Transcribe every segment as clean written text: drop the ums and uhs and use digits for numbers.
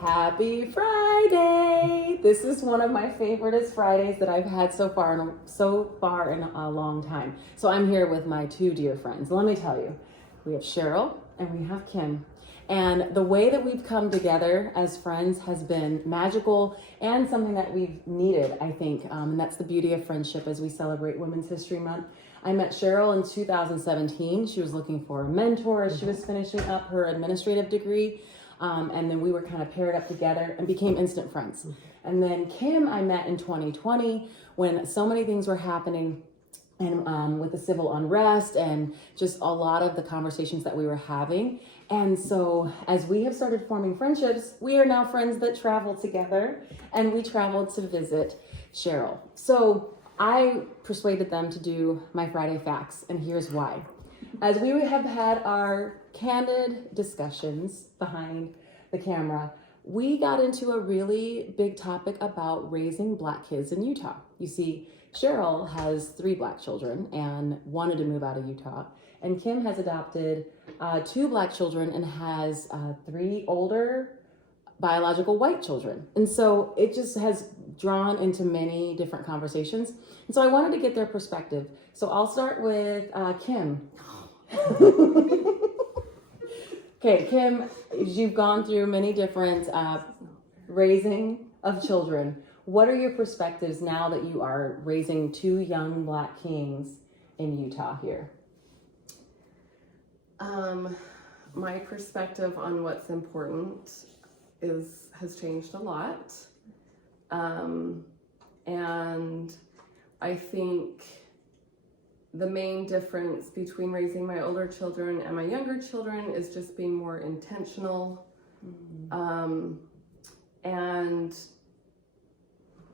Happy Friday! This is one of my favoriteest Fridays that I've had so far in a long time. So I'm here with my two dear friends. Let me tell you, we have Sheryl and we have Kim. And the way that we've come together as friends has been magical and something that we've needed, I think. And that's the beauty of friendship as we celebrate Women's History Month. I met Sheryl in 2017. She was looking for a mentor as she was finishing up her administrative degree. And then we were kind of paired up together and became instant friends. And then Kim, I met in 2020 when so many things were happening and with the civil unrest and just a lot of the conversations that we were having. And so as we have started forming friendships, we are now friends that travel together, and we traveled to visit Sheryl. So I persuaded them to do my Friday Facts, and here's why. As we have had our candid discussions behind the camera, we got into a really big topic about raising Black kids in Utah. You see, Sheryl has 3 Black children and wanted to move out of Utah. And Kim has adopted 2 Black children and has 3 older biological white children. And so it just has drawn into many different conversations. And so I wanted to get their perspective. So I'll start with Kim. Okay, Kim, you've gone through many different raising of children. What are your perspectives now that you are raising 2 young Black kings in Utah here? My perspective on what's important has changed a lot. And I think the main difference between raising my older children and my younger children is just being more intentional, and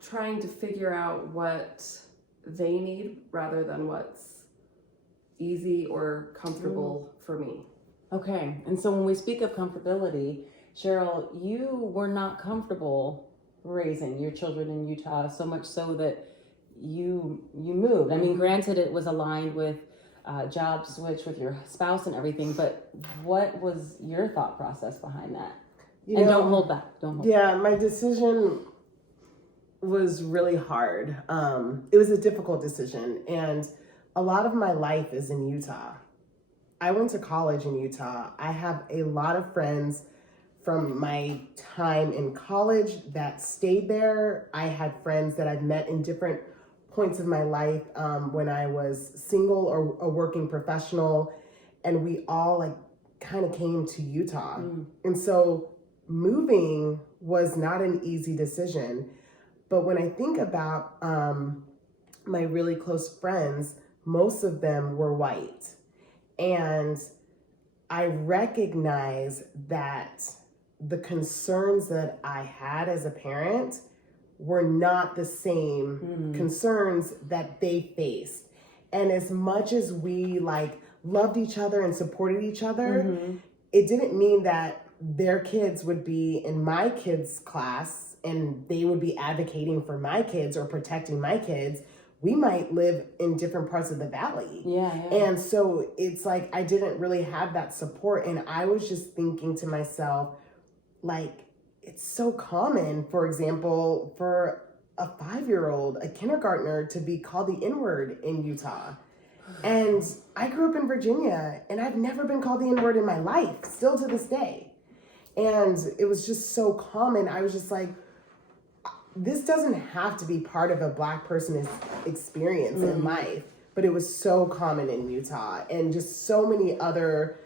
trying to figure out what they need rather than what's easy or comfortable for me. Okay, and so when we speak of comfortability, Sheryl, you were not comfortable raising your children in Utah, so much so that you moved. I mean, granted, it was aligned with job switch with your spouse and everything, but what was your thought process behind that? Don't hold back. My decision was really hard. It was a difficult decision, and a lot of my life is in Utah. I went to college in Utah. I have a lot of friends from my time in college that stayed there. I had friends that I've met in different points of my life when I was single or a working professional, and we all kind of came to Utah. And so moving was not an easy decision. But when I think about my really close friends, most of them were white. And I recognize that the concerns that I had as a parent were not the same concerns that they faced. And as much as we loved each other and supported each other, it didn't mean that their kids would be in my kids' class and they would be advocating for my kids or protecting my kids. We might live in different parts of the valley. Yeah. And so it's I didn't really have that support. And I was just thinking to myself, it's so common, for example, for a 5-year-old, a kindergartner, to be called the N-word in Utah. And I grew up in Virginia, and I've never been called the N-word in my life, still to this day. And it was just so common. I was just this doesn't have to be part of a Black person's experience in life, but it was so common in Utah, and just so many other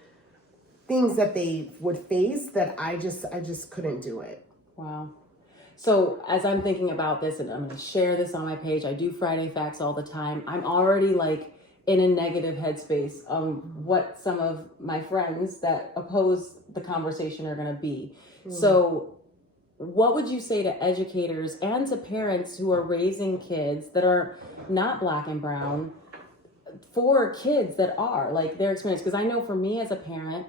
things that they would face that I just couldn't do it. Wow. So as I'm thinking about this, and I'm going to share this on my page, I do Friday Facts all the time. I'm already in a negative headspace on what some of my friends that oppose the conversation are going to be. So what would you say to educators and to parents who are raising kids that are not Black and brown for kids that are their experience? Because I know for me as a parent,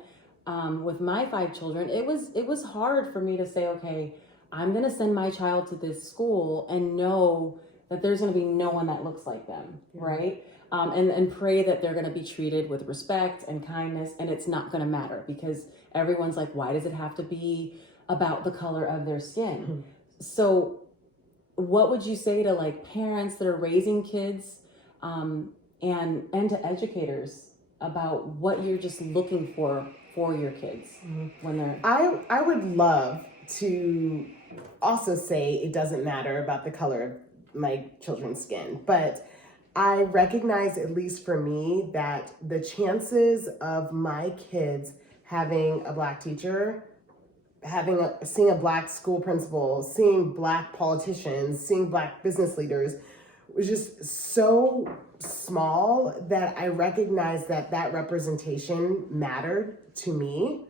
with my 5 children, it was hard for me to say, okay, I'm going to send my child to this school and know that there's going to be no one that looks like them, right? And pray that they're going to be treated with respect and kindness, and it's not going to matter because everyone's why does it have to be about the color of their skin. So what would you say to like parents that are raising kids, and to educators about what you're just looking for your kids when they're... I would love to also say it doesn't matter about the color of my children's skin, but I recognize, at least for me, that the chances of my kids having a Black teacher, seeing a Black school principal, seeing Black politicians, seeing Black business leaders was just so small that I recognized that representation mattered to me.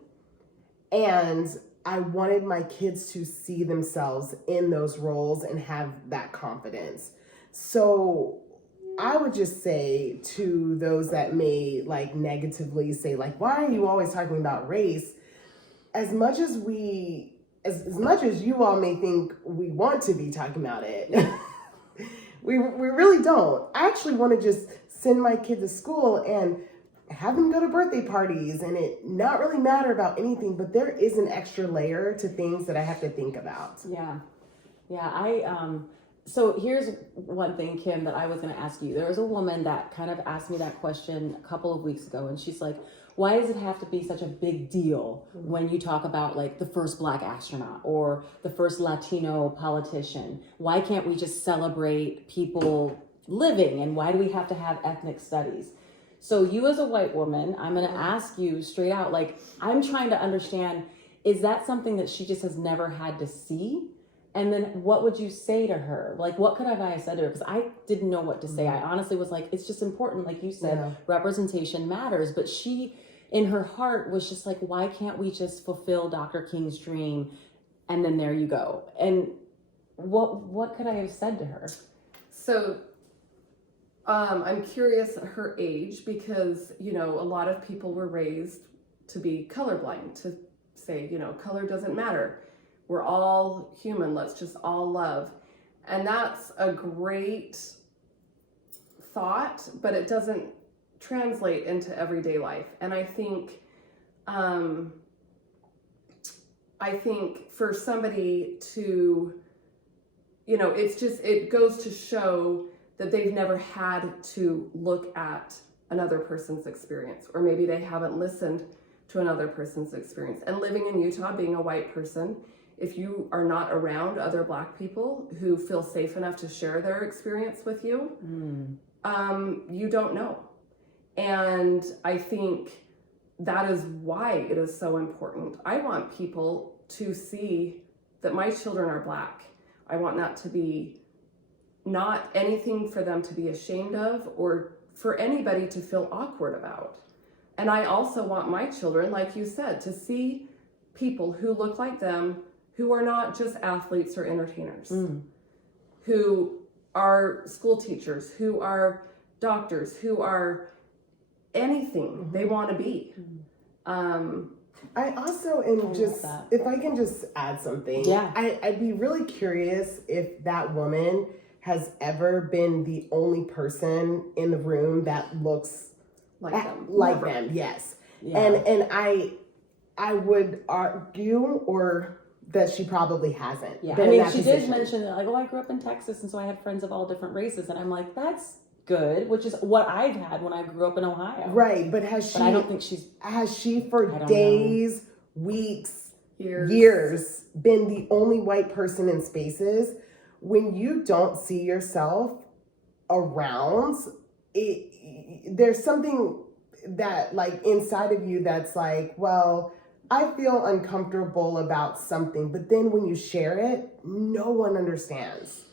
And I wanted my kids to see themselves in those roles and have that confidence. So I would just say to those that may like negatively say like, why are you always talking about race? As much as you all may think we want to be talking about it, we really don't. I actually want to just send my kid to school and have them go to birthday parties and it not really matter about anything, but there is an extra layer to things that I have to think about. Yeah. So here's one thing, Kim, that I was going to ask you. There was a woman that kind of asked me that question a couple of weeks ago, and she's like, why does it have to be such a big deal when you talk about like the first Black astronaut or the first Latino politician? Why can't we just celebrate people living, and why do we have to have ethnic studies? So you as a white woman, I'm going to ask you straight out, like, I'm trying to understand, is that something that she just has never had to see? And then what would you say to her? Like, what could I have said to her? Because I didn't know what to say. I honestly was like, it's just important. Like you said, representation matters. But she, in her heart, was just like, why can't we just fulfill Dr. King's dream? And then there you go. And what could I have said to her? So I'm curious her age, because, you know, a lot of people were raised to be colorblind, to say, you know, color doesn't matter. We're all human. Let's just all love. And that's a great thought, but it doesn't translate into everyday life. And I think for somebody to, you know, it goes to show that they've never had to look at another person's experience, or maybe they haven't listened to another person's experience. And living in Utah, being a white person, if you are not around other Black people who feel safe enough to share their experience with you, you don't know. And I think that is why it is so important. I want people to see that my children are Black. I want that to be not anything for them to be ashamed of or for anybody to feel awkward about. And I also want my children, like you said, to see people who look like them, who are not just athletes or entertainers, who are school teachers, who are doctors, who are anything they want to be. I also am just, if I can just add something, I'd be really curious if that woman has ever been the only person in the room that looks like them. Yes. Yeah. And I would argue, or that she probably hasn't. Yeah, I mean, she did mention that, like, oh, I grew up in Texas, and so I had friends of all different races, and I'm like, that's good, which is what I've had when I grew up in Ohio. Right, but I don't think has she for days, weeks, years been the only white person in spaces? When you don't see yourself around, there's something that like inside of you that's like, well, I feel uncomfortable about something, but then when you share it, no one understands.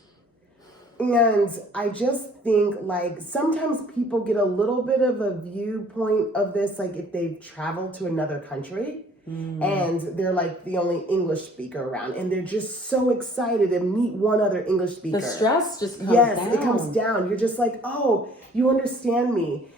And I just think like sometimes people get a little bit of a viewpoint of this, like if they've traveled to another country and they're like the only English speaker around and they're just so excited to meet one other English speaker. The stress just comes down. Yes, it comes down. You're just like, oh, you understand me.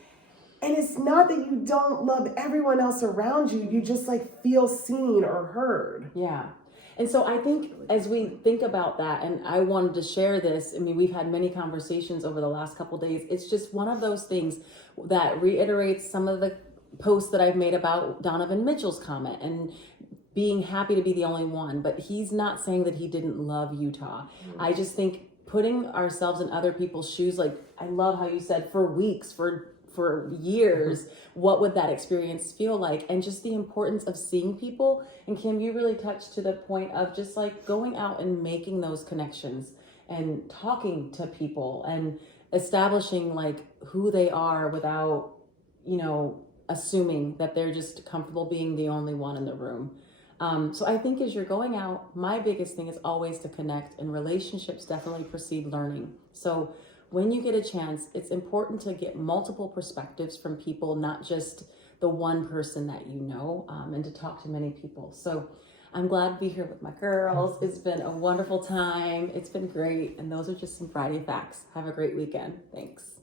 And it's not that you don't love everyone else around you. You just like feel seen or heard. Yeah. And so I think as we think about that, and I wanted to share this, I mean, we've had many conversations over the last couple of days. It's just one of those things that reiterates some of the posts that I've made about Donovan Mitchell's comment and being happy to be the only one, but he's not saying that he didn't love Utah. I just think putting ourselves in other people's shoes, like I love how you said for weeks, for years, what would that experience feel like? And just the importance of seeing people. And Kim, you really touched to the point of just like going out and making those connections and talking to people and establishing like who they are without, assuming that they're just comfortable being the only one in the room. So I think as you're going out, my biggest thing is always to connect, and relationships definitely precede learning. So when you get a chance, it's important to get multiple perspectives from people, not just the one person that you know, and to talk to many people. So I'm glad to be here with my girls. It's been a wonderful time. It's been great. And those are just some Friday facts. Have a great weekend. Thanks.